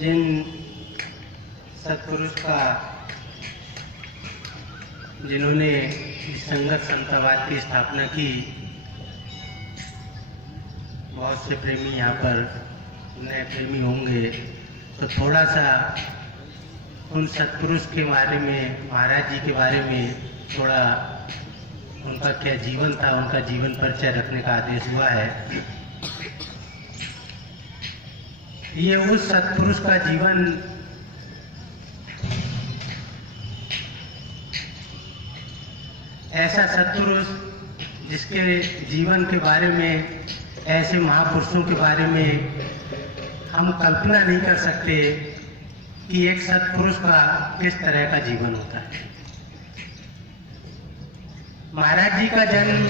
जिन सत्पुरुष का जिन्होंने संगत संतवाद की स्थापना की, बहुत से प्रेमी यहाँ पर नए प्रेमी होंगे, तो थोड़ा सा उन सत्पुरुष के बारे में, महाराज जी के बारे में थोड़ा उनका क्या जीवन था, उनका जीवन परिचय रखने का आदेश हुआ है। ये उस सत्पुरुष का जीवन ऐसा सत्पुरुष जिसके जीवन के बारे में, ऐसे महापुरुषों के बारे में हम कल्पना नहीं कर सकते कि एक सत्पुरुष का किस तरह का जीवन होता है। महाराज जी का जन्म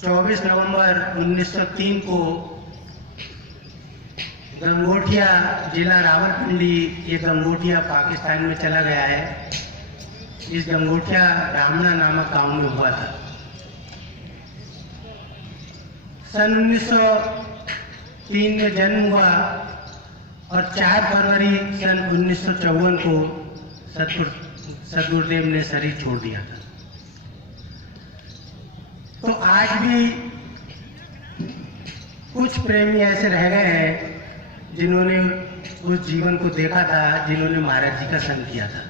24 नवंबर 1903 को गंगोटिया जिला रावलपिंडी, ये गंगोटिया पाकिस्तान में चला गया है। इस गंगोटिया रामना नामक गांव में हुआ था। सन 1903 में जन्म हुआ और 4 फरवरी सन 1954 को सदगुरुदेव ने शरीर छोड़ दिया था। तो आज भी कुछ प्रेमी ऐसे रह गए हैं जिन्होंने उस जीवन को देखा था, जिन्होंने महाराज जी का संग किया था,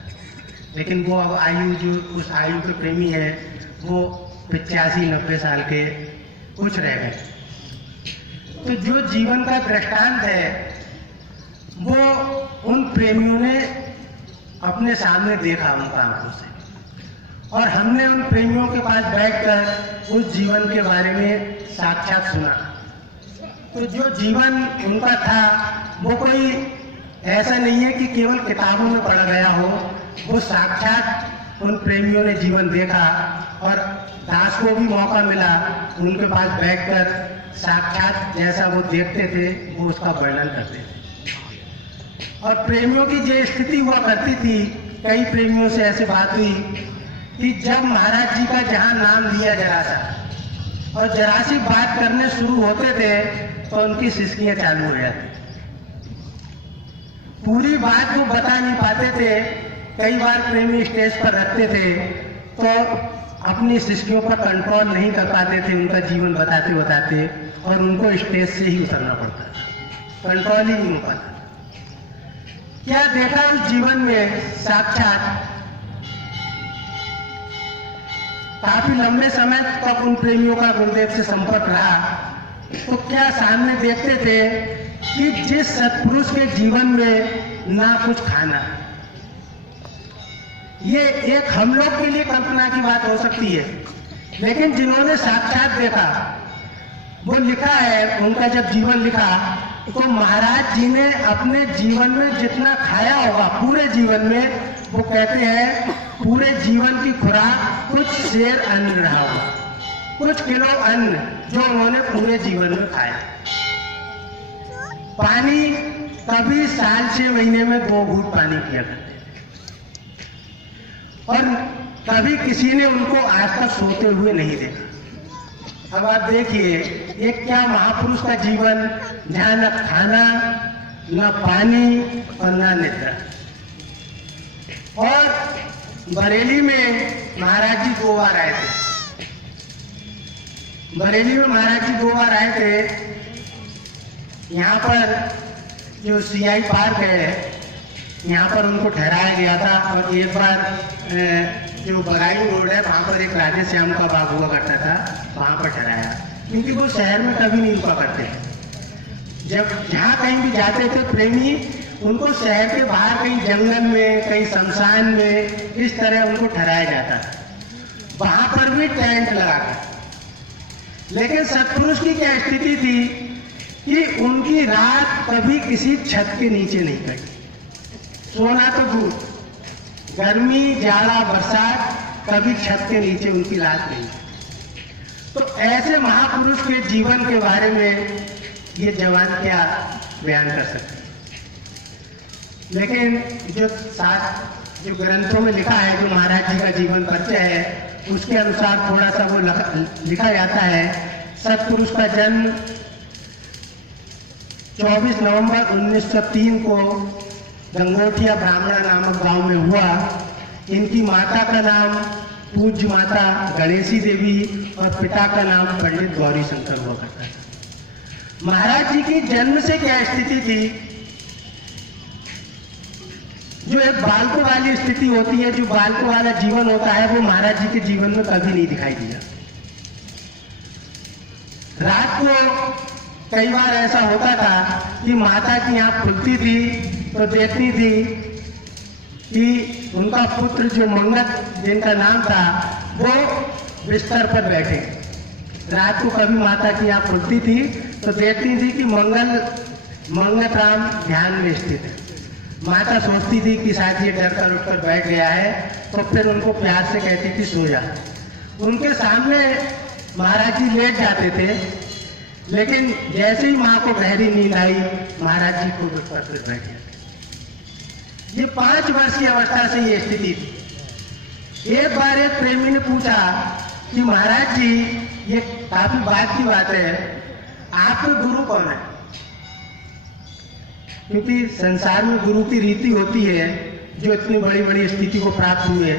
लेकिन वो अब आयु, जो उस आयु के प्रेमी हैं, वो 85-90 साल के कुछ रह गए। तो जो जीवन का दृष्टांत है वो उन प्रेमियों ने अपने सामने देखा उनका आंखों से, और हमने उन प्रेमियों के पास बैठकर उस जीवन के बारे में साक्षात सुना। तो जो जीवन उनका था वो कोई ऐसा नहीं है कि केवल किताबों में पढ़ा गया हो, वो साक्षात उन प्रेमियों ने जीवन देखा, और दास को भी मौका मिला उनके पास बैठकर साक्षात जैसा वो देखते थे वो उसका वर्णन करते थे। और प्रेमियों की जो स्थिति हुआ करती थी, कई प्रेमियों से ऐसी बात हुई कि जब महाराज जी का जहाँ नाम लिया जरा सा और जरा सी बात करने शुरू होते थे तो उनकी सिसकियाँ चालू हो जाती। पूरी बात वो बता नहीं पाते थे। कई बार प्रेमी स्टेज पर रखते थे तो अपनी सिसकियों पर कंट्रोल नहीं कर पाते थे, उनका जीवन बताते बताते, और उनको स्टेज से ही उतरना पड़ता था, कंट्रोल ही नहीं हो पाता। क्या देखा उस जीवन में साक्षात? काफी लंबे समय तक उन प्रेमियों का गुरुदेव से संपर्क रहा, तो क्या सामने देखते थे कि जिस सत्पुरुष के जीवन में ना कुछ खाना, ये एक हम लोग के लिए कल्पना की बात हो सकती है, लेकिन जिन्होंने साक्षात देखा, वो लिखा है, उनका जब जीवन लिखा तो महाराज जी ने अपने जीवन में जितना खाया होगा पूरे जीवन में, वो कहते हैं पूरे जीवन की खुराक कुछ सेर अन्न रहा होगा, कुछ किलो अन्न जो उन्होंने पूरे जीवन में खाया। पानी कभी साल 6 महीने में 2 घूंट पानी पिया करते, और कभी किसी ने उनको आज तक सोते हुए नहीं देखा। अब आप देखिए, एक क्या महापुरुष का जीवन, जहाँ न खाना, न पानी और न निद्रा। और बरेली में महाराज जी 2 बार आए थे। बरेली में महाराज जी 2 बार आए थे। यहाँ पर जो सीआई पार्क है, यहाँ पर उनको ठहराया गया था, और एक बार जो बगाई रोड है वहाँ पर एक राधे श्याम का बाग हुआ करता था, वहाँ पर ठहराया, क्योंकि वो शहर में कभी नहीं रुका करते। जब जहाँ कहीं भी जाते थे प्रेमी, उनको शहर के बाहर कहीं जंगल में, कहीं शमशान में, इस तरह उनको ठहराया जाता था। वहाँ पर भी टेंट लगाकर। लेकिन सत्पुरुष की क्या स्थिति थी कि उनकी रात कभी किसी छत के नीचे नहीं कटी। सोना तो दूर, गर्मी, जाड़ा, बरसात, कभी छत के नीचे उनकी रात नहीं। तो ऐसे महापुरुष के जीवन के बारे में ये जवान क्या बयान कर सकते हैं। लेकिन जो ग्रंथों में लिखा है, जो महाराज जी का जीवन परिचय है, उसके अनुसार थोड़ा सा वो लिखा जाता है। सत्पुरुष का जन्म 24 नवंबर 1903 को गंगोटिया ब्राह्मणा नामक गांव में हुआ। इनकी माता का नाम पूज्य माता गणेशी देवी और पिता का नाम पंडित गौरी शंकर हुआ करता था। महाराज जी की जन्म से क्या स्थिति थी? जो एक बालकों वाली स्थिति होती है, जो बालकों वाला जीवन होता है, वो महाराज जी के जीवन में कभी नहीं दिखाई दिया। रात को कई बार ऐसा होता था कि माता की आंख खुलती थी तो देखती थी कि उनका पुत्र जो मंगत जिनका नाम था वो बिस्तर पर बैठे। रात को कभी माता की आंख खुलती थी तो देखती थी कि मंगत राम ध्यान में स्थित है। माता सोचती थी कि शायद ये डर कर उठकर बैठ गया है, तो फिर उनको प्यार से कहती थी सो जा। उनके सामने महाराज जी लेट जाते थे, लेकिन जैसे ही माँ को गहरी नींद आई, महाराज जी को बिस्तर पर बैठ गए। ये 5 वर्ष की अवस्था से ये स्थिति थी। एक बार एक प्रेमी ने पूछा कि महाराज जी, ये काफी बात की बात है, आपके गुरु कौन है? क्योंकि संसार में गुरु की रीति होती है जो इतनी बड़ी बड़ी स्थिति को प्राप्त हुए।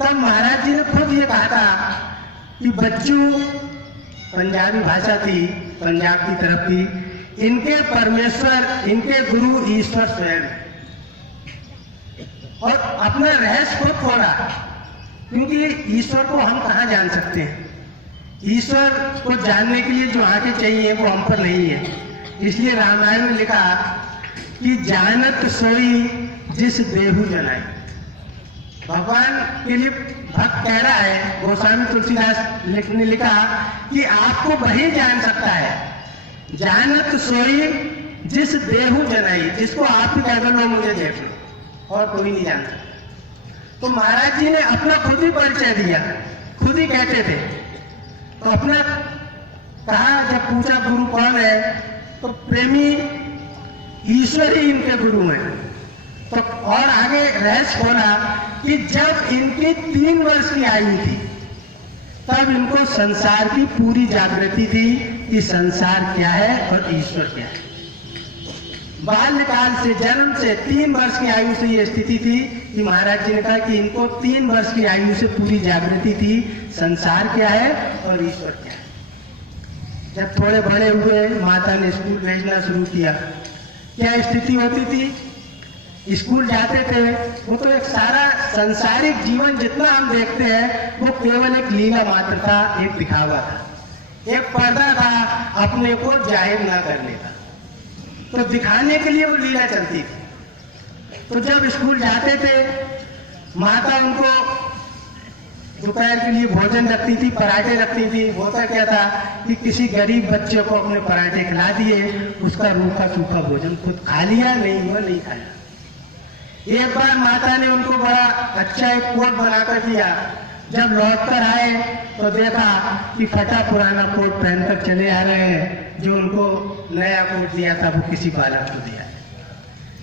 तब महाराज जी ने खुद ये कहा था कि बच्चों, पंजाबी भाषा थी, पंजाब की तरफ थी, इनके परमेश्वर, इनके गुरु ईश्वर स्वयं है। और अपना रहस्य खुद खोला, क्योंकि ईश्वर को हम कहाँ जान सकते हैं? ईश्वर को जानने के लिए जो आंखें चाहिए वो हम पर नहीं है। इसलिए रामायण में लिखा कि जानत सोई जिस देहु जनाई। भगवान के लिए भक्त कह रहा है, गोस्वामी तुलसीदास ने लिखा कि आपको वही जान सकता है, जानत सोई जिस देहु जनाई, जिसको आप ही कह दो लो मुझे देख लो, और कोई नहीं जानता। तो महाराज जी ने अपना खुद ही परिचय दिया, खुद ही कहते थे। तो अपना कहा, जब पूछा गुरु कौन है, तो प्रेमी ईश्वर ही इनके गुरु हैं। तो और आगे रहस्य खोला कि जब इनकी 3 वर्ष की आयु थी, तब इनको संसार की पूरी जागृति थी कि संसार क्या है और ईश्वर क्या है। बाल्यकाल से, जन्म से 3 वर्ष की आयु से ये स्थिति थी कि महाराज जी ने कहा कि इनको 3 वर्ष की आयु से पूरी जागृति थी, संसार क्या है और ईश्वर क्या है। जब थोड़े बड़े हुए, माता ने स्कूल भेजना शुरू किया। क्या स्थिति होती थी? स्कूल जाते थे, वो तो एक सारा संसारिक जीवन जितना हम देखते हैं वो केवल एक लीला मात्र था, एक दिखावा था, एक पर्दा था अपने को जाहिर ना करने का। तो दिखाने के लिए वो लीला चलती थी। तो जब स्कूल जाते थे, माता उनको दोपहर के लिए भोजन रखती थी, पराठे रखती थी। होता क्या था कि किसी गरीब बच्चे को अपने पराठे खिला दिए, उसका रूखा सूखा भोजन खुद खा लिया, नहीं हुआ नहीं खाया। एक बार माता ने उनको बड़ा अच्छा एक कोट बनाकर दिया। जब लौट कर आए तो देखा कि फटा पुराना कोट पहनकर चले आ रहे हैं, जो उनको नया कोट दिया था वो किसी बालक को दिया।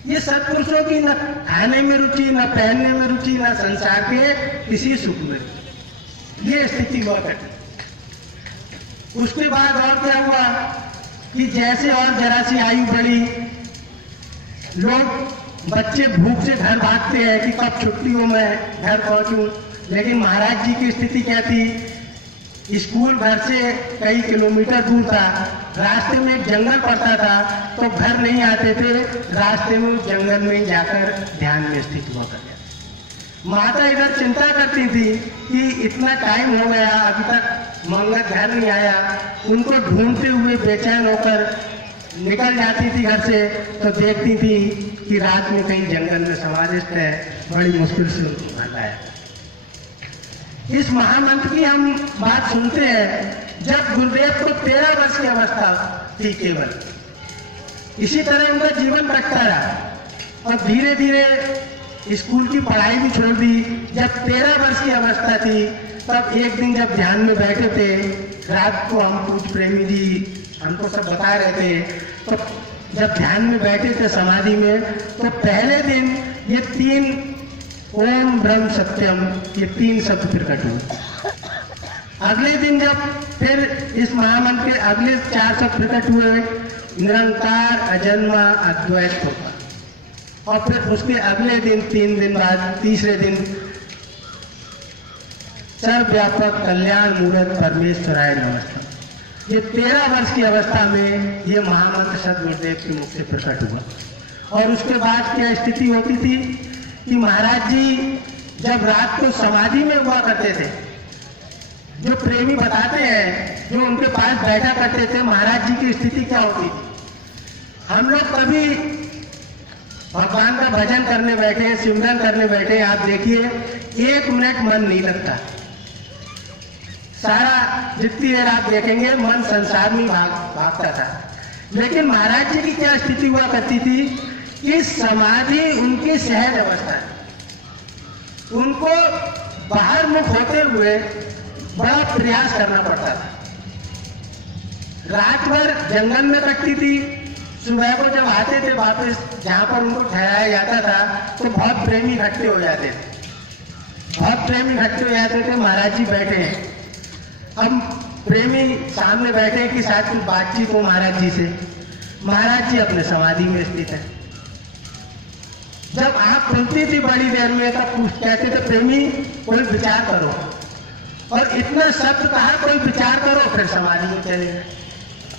ये सत्पुरुषों की न खाने में रुचि, न पहनने में रुचि, न संसार के किसी सुख में, ये स्थिति हुआ करती। उसके बाद और क्या हुआ कि जैसे और जरा सी आयु बढ़ी, लोग बच्चे भूख से घर भागते हैं कि कब छुट्टी हो, मैं घर पहुंचूं। लेकिन महाराज जी की स्थिति क्या थी? स्कूल घर से कई किलोमीटर दूर था, रास्ते में एक जंगल पड़ता था, तो घर नहीं आते थे, रास्ते में जंगल में जाकर ध्यान में स्थित हुआ करते। माता इधर चिंता करती थी कि इतना टाइम हो गया, अभी तक मंगत घर नहीं आया। उनको ढूंढते हुए बेचैन होकर निकल जाती थी घर से, तो देखती थी कि रात में कहीं जंगल में समाधिस्थ है, बड़ी मुश्किल से उनको घर लाया। इस महामंत्र की हम बात सुनते हैं जब गुरुदेव को 13 वर्ष की अवस्था थी केवल। इसी तरह उनका जीवन बढ़ता रहा और धीरे धीरे स्कूल की पढ़ाई भी छोड़ दी। जब 13 वर्ष की अवस्था थी, तब एक दिन जब ध्यान में बैठे थे, रात को हम पूज्य प्रेमी जी हमको सब बता रहे थे, तो जब ध्यान में बैठे थे समाधि में, तो पहले दिन ये 3 ओम ब्रह्म सत्यम, ये 3 शब्द प्रकट हुए। अगले दिन जब फिर इस महामंत्र के अगले 4 शब्द प्रकट हुए, निरंकार अजन्मा अद्वैत होगा। और फिर उसके अगले दिन 3 दिन बाद तीसरे दिन सर्वव्यापक कल्याण मूर्त परमेश्वराय नमस्ते। ये 13 वर्ष की अवस्था में ये महामंत्र सदगुरुदेव के मुख से प्रकट हुआ। और उसके बाद क्या स्थिति होती थी कि महाराज जी जब रात को समाधि में हुआ करते थे, जो प्रेमी बताते हैं जो उनके पास बैठा करते थे, महाराज जी की स्थिति क्या होती थी। हम लोग कभी भगवान का भजन करने बैठे, सिमरन करने बैठे, आप देखिए 1 मिनट मन नहीं लगता। सारा जितनी देर आप देखेंगे मन संसार में भागता था। लेकिन महाराज जी की क्या स्थिति हुआ करती थी कि समाधि उनकी सहज अवस्था है। उनको बाहर मुख होते हुए बड़ा प्रयास करना पड़ता था। रात भर जंगल में कटती थी, सुबह को जब आते थे वापस जहां पर उनको ठहराया जाता था तो बहुत प्रेमी इकट्ठे हो जाते थे, बहुत प्रेमी इकट्ठे हो जाते थे। महाराज जी बैठे हैं, अब प्रेमी सामने बैठे कि साथ कुछ बातचीत हो महाराज जी से। महाराज जी अपने समाधि में स्थित है। जब आंख खुलती थी बड़ी देर में तब कहते थे प्रेमी कोई विचार करो, और इतना शब्द कहा कोई विचार करो, फिर समाधि में चले गए।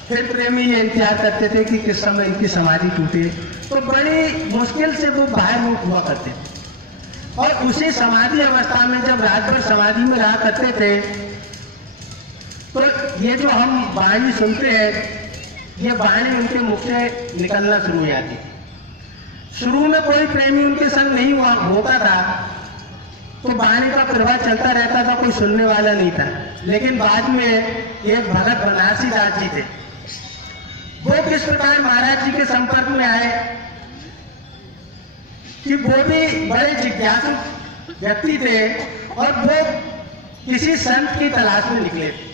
फिर प्रेमी ये इंतजार करते थे कि किस समय इनकी समाधि टूटे, तो बड़ी मुश्किल से वो बाहर मुख हुआ करते थे। और उसी समाधि अवस्था में जब रात भर समाधि में रहा करते थे तो ये जो हम वाणी सुनते हैं, ये वाणी उनके मुख से निकलना शुरू हो जाती। शुरू में कोई प्रेमी उनके संग नहीं होता था तो वाणी का प्रवाह चलता रहता था, कोई सुनने वाला नहीं था। लेकिन बाद में एक भगत बनारसी दास जी थे, वो किस प्रकार महाराज जी के संपर्क में आए कि वो भी बड़े जिज्ञासु व्यक्ति थे और वो किसी संत की तलाश में निकले थे।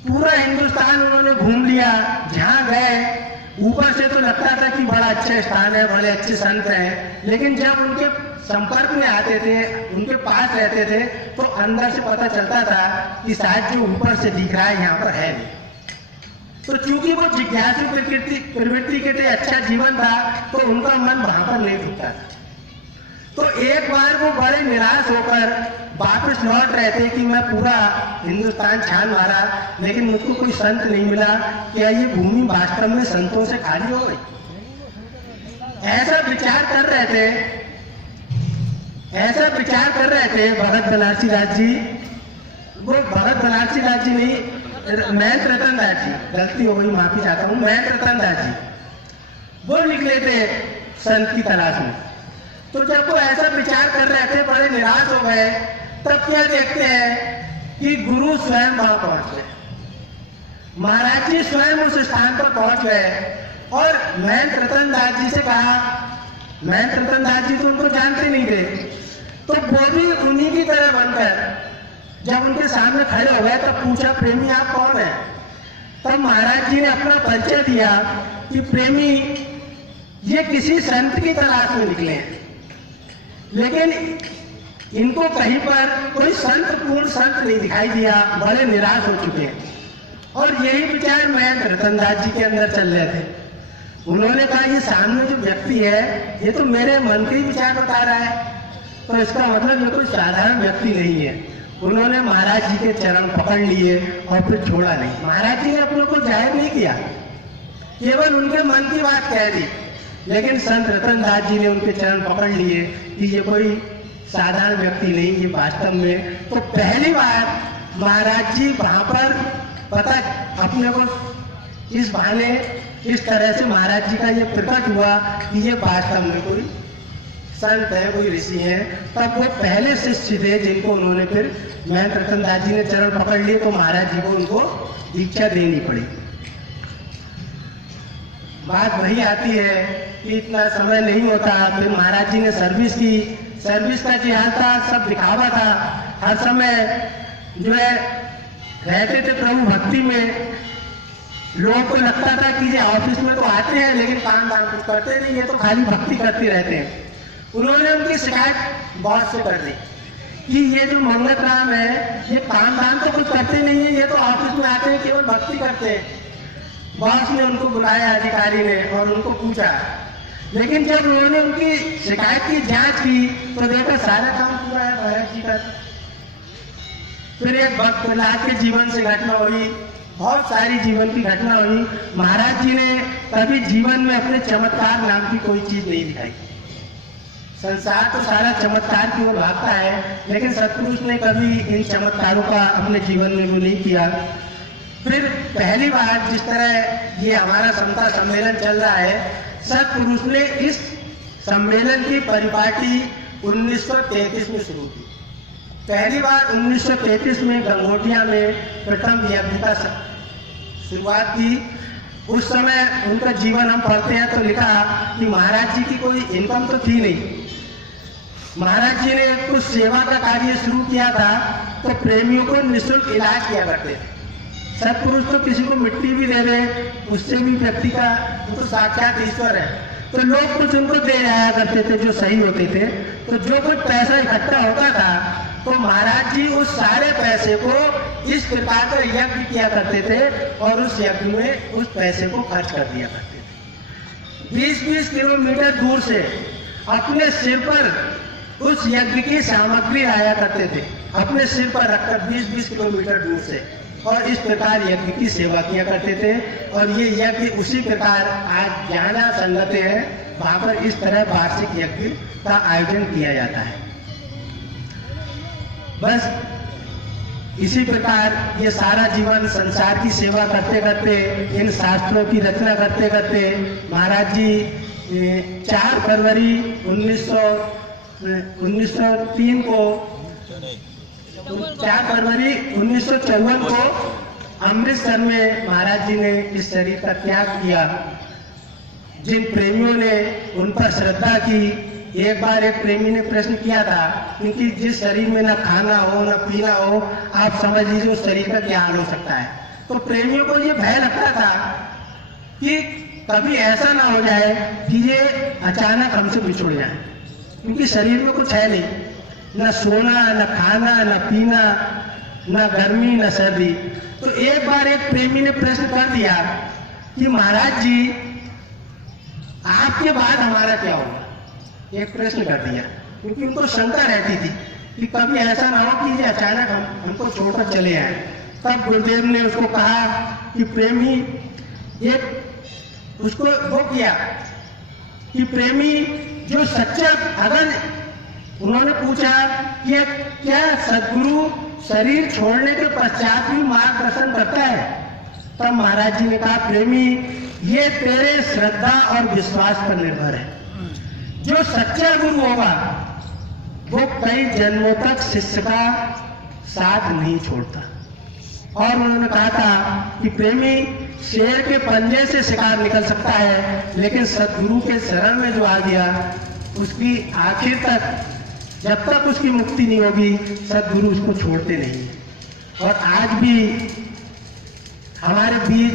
पूरा हिंदुस्तान उन्होंने घूम लिया, जहां गए ऊपर से तो लगता था कि बड़ा अच्छा स्थान है, बड़े अच्छे संत हैं, लेकिन जब उनके संपर्क में आते थे, उनके पास रहते थे, तो अंदर से पता चलता था कि शायद जो ऊपर से दिख रहा है यहाँ पर है नहीं। तो चूंकि वो जिज्ञासु प्रवृत्ति के थे, अच्छा जीवन था, तो उनका मन वहां पर नहीं रुकता था। तो एक बार वो बड़े निराश होकर वापस लौट रहे थे कि मैं पूरा हिंदुस्तान छान मारा लेकिन मुझको कोई संत नहीं मिला, क्या ये भूमि वास्तव में संतों से खाली हो गई। ऐसा विचार कर रहे थे भगत बनारसी दास जी। वो भगत बनारसी दास जी नहीं, महंत रतन दास जी, गलती हो गई माफी चाहता हूँ, महंत रतन दास जी, वो निकले थे संत की तलाश में। तो जब वो ऐसा विचार कर रहे थे, बड़े निराश हो गए, तब क्या देखते हैं कि गुरु स्वयं वहां पहुंच गए। महाराज जी स्वयं उस स्थान पर पहुंच गए और महंत रतन दास जी से कहा, महंत रतन दास जी तो उनको जानते नहीं थे, तो वो भी उन्हीं की तरह बनकर जब उनके सामने खड़े हो गए तब पूछा प्रेमी आप कौन है। तब महाराज जी ने अपना परिचय दिया कि प्रेमी ये किसी संत की तलाश में निकले हैं, लेकिन इनको कहीं पर कोई पूर्ण संत नहीं दिखाई दिया, बड़े निराश हो चुके हैं। और यही विचार महंत रतन दास जी के अंदर चल रहे थे। उन्होंने कहा ये सामने जो व्यक्ति है ये तो मेरे मन के ही विचार बता रहा है, तो इसका मतलब ये कोई साधारण व्यक्ति नहीं है। उन्होंने महाराज जी के चरण पकड़ लिए और फिर छोड़ा नहीं। महाराज जी ने अपने को जाहिर नहीं किया, केवल उनके मन की बात कह दी, लेकिन संत रतन दास जी ने उनके चरण पकड़ लिए कि ये कोई साधारण व्यक्ति नहीं, ये वास्तव में। तो पहली बार महाराज जी वहां पर पता अपने को इस बहाने इस तरह से महाराज जी का ये प्रकट हुआ कि ये वास्तव में कोई संत है, कोई ऋषि है। तब वो पहले शिष्य थे जिनको उन्होंने फिर महंत रतन दास जी ने चरण पकड़ लिए, तो महाराज जी को उनको दीक्षा देनी पड़ी। बात वही आती है कि इतना समय नहीं होता, फिर महाराज जी ने सर्विस की। सर्विस का जो हाल था सब दिखावा था, हर समय जो है रहते थे प्रभु भक्ति में। लोगों को लगता था कि ये ऑफिस में तो आते हैं लेकिन काम दाम कुछ करते नहीं, ये तो खाली भक्ति करते रहते हैं। उन्होंने उनकी शिकायत बॉस से कर दी कि ये जो मंगत राम है ये काम दाम तो कुछ करते नहीं है, ये तो ऑफिस में आते हैं केवल भक्ति करते हैं। बॉस ने उनको बुलाया, अधिकारी ने, और उनको पूछा। लेकिन जब उन्होंने उनकी शिकायत की जांच की तो देखा सारा काम पूरा है महाराज जी का। फिर एक भक्त प्रहलाद के जीवन से घटना हुई, बहुत सारी जीवन की घटना हुई। महाराज जी ने कभी जीवन में अपने चमत्कार नाम की कोई चीज नहीं दिखाई। संसार तो सारा चमत्कार की ओर भागता है, लेकिन सतपुरुष ने कभी इन चमत्कारों का अपने जीवन में वो नहीं किया। फिर पहली बार जिस तरह ये हमारा समता सम्मेलन चल रहा है, सतपुरुष ने इस सम्मेलन की परिपाटी 1933 में शुरू की। पहली बार 1933 में गंगोटिया में प्रथम यज्ञ का शुरुआत की। उस समय उनका जीवन हम पढ़ते हैं तो लिखा कि महाराज जी की कोई इनकम तो थी नहीं। महाराज जी ने कुछ सेवा का कार्य शुरू किया था, तो प्रेमियों को निःशुल्क इलाज किया करते थे। सतपुरुष तो किसी को मिट्टी भी दे दे, उससे भी व्यक्ति का तो साक्षात ईश्वर है, तो लोग कुछ उनको दे आया करते थे जो सही होते थे। तो जो कुछ पैसा इकट्ठा होता था तो महाराज जी उस सारे पैसे को इस प्रकार का यज्ञ किया करते थे और उस यज्ञ में उस पैसे को खर्च कर दिया करते थे। 20-20 किलोमीटर दूर से अपने सिर पर उस यज्ञ की सामग्री आया करते थे, अपने सिर पर रखकर 20-20 किलोमीटर दूर से, और इस प्रकार यज्ञ की सेवा किया करते थे। और ये यज्ञ उसी प्रकार आज जहाँ जहाँ संगतें हैं वहाँ पर इस तरह वार्षिक यज्ञ का आयोजन किया जाता है। बस इसी प्रकार ये सारा जीवन संसार की सेवा करते करते, इन शास्त्रों की रचना करते करते महाराज जी 4 फरवरी 1903 को 4 फरवरी 1954 को अमृतसर में महाराज जी ने इस शरीर का त्याग किया। जिन प्रेमियों ने उन पर श्रद्धा की, एक बार एक प्रेमी ने प्रश्न किया था, क्योंकि जिस शरीर में ना खाना हो ना पीना हो, आप समझ लीजिए उस शरीर का क्या हाल हो सकता है। तो प्रेमियों को ये भय लगता था कि कभी ऐसा ना हो जाए कि ये अचानक हमसे बिछुड़ जाए, क्योंकि शरीर में कुछ है नहीं, न सोना न खाना न पीना, न गर्मी न सर्दी। तो एक बार एक प्रेमी ने प्रश्न कर दिया कि महाराज जी आपके बाद हमारा क्या होगा, एक प्रश्न कर दिया, क्योंकि उनको शंका रहती थी कि कभी ऐसा ना हो कि ये अचानक हमको छोड़कर चले आए। तब गुरुदेव ने उसको कहा कि प्रेमी, एक उसको वो किया कि प्रेमी जो सच्चा, अगर उन्होंने पूछा कि क्या सद्गुरु शरीर छोड़ने के पश्चात भी मार्गदर्शन करता है, तब महाराज जी ने कहा प्रेमी ये तेरे श्रद्धा और विश्वास पर निर्भर है। जो सच्चा गुरु होगा वो कई जन्मों तक शिष्य का साथ नहीं छोड़ता। और उन्होंने कहा था कि प्रेमी शेर के पंजे से शिकार निकल सकता है, लेकिन सद्गुरु के शरण में जो आ गया उसकी आखिर तक, जब तक उसकी मुक्ति नहीं होगी, सद्गुरु उसको छोड़ते नहीं। और आज भी हमारे बीच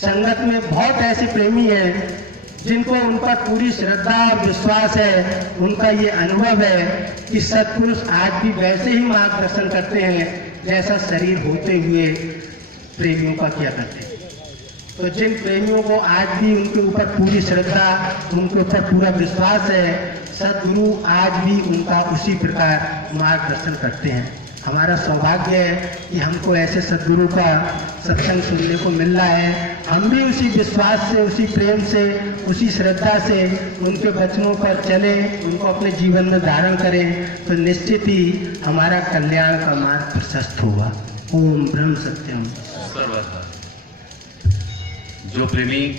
संगत में बहुत ऐसे प्रेमी हैं जिनको उन पर पूरी श्रद्धा और विश्वास है। उनका ये अनुभव है कि सत्पुरुष आज भी वैसे ही मार्गदर्शन करते हैं जैसा शरीर होते हुए प्रेमियों का किया करते हैं। तो जिन प्रेमियों को आज भी उनके ऊपर पूरी श्रद्धा, उनके ऊपर पूरा विश्वास है, सद्गुरु आज भी उनका उसी प्रकार मार्गदर्शन करते हैं। हमारा सौभाग्य है कि हमको ऐसे सद्गुरु का सत्संग सुनने को मिल रहा है। हम भी उसी विश्वास से, उसी प्रेम से, उसी श्रद्धा से उनके वचनों पर चले, उनको अपने जीवन में धारण करें, तो निश्चित ही हमारा कल्याण का मार्ग प्रशस्त होगा। ओम ब्रह्म सत्यम। जो प्रेमी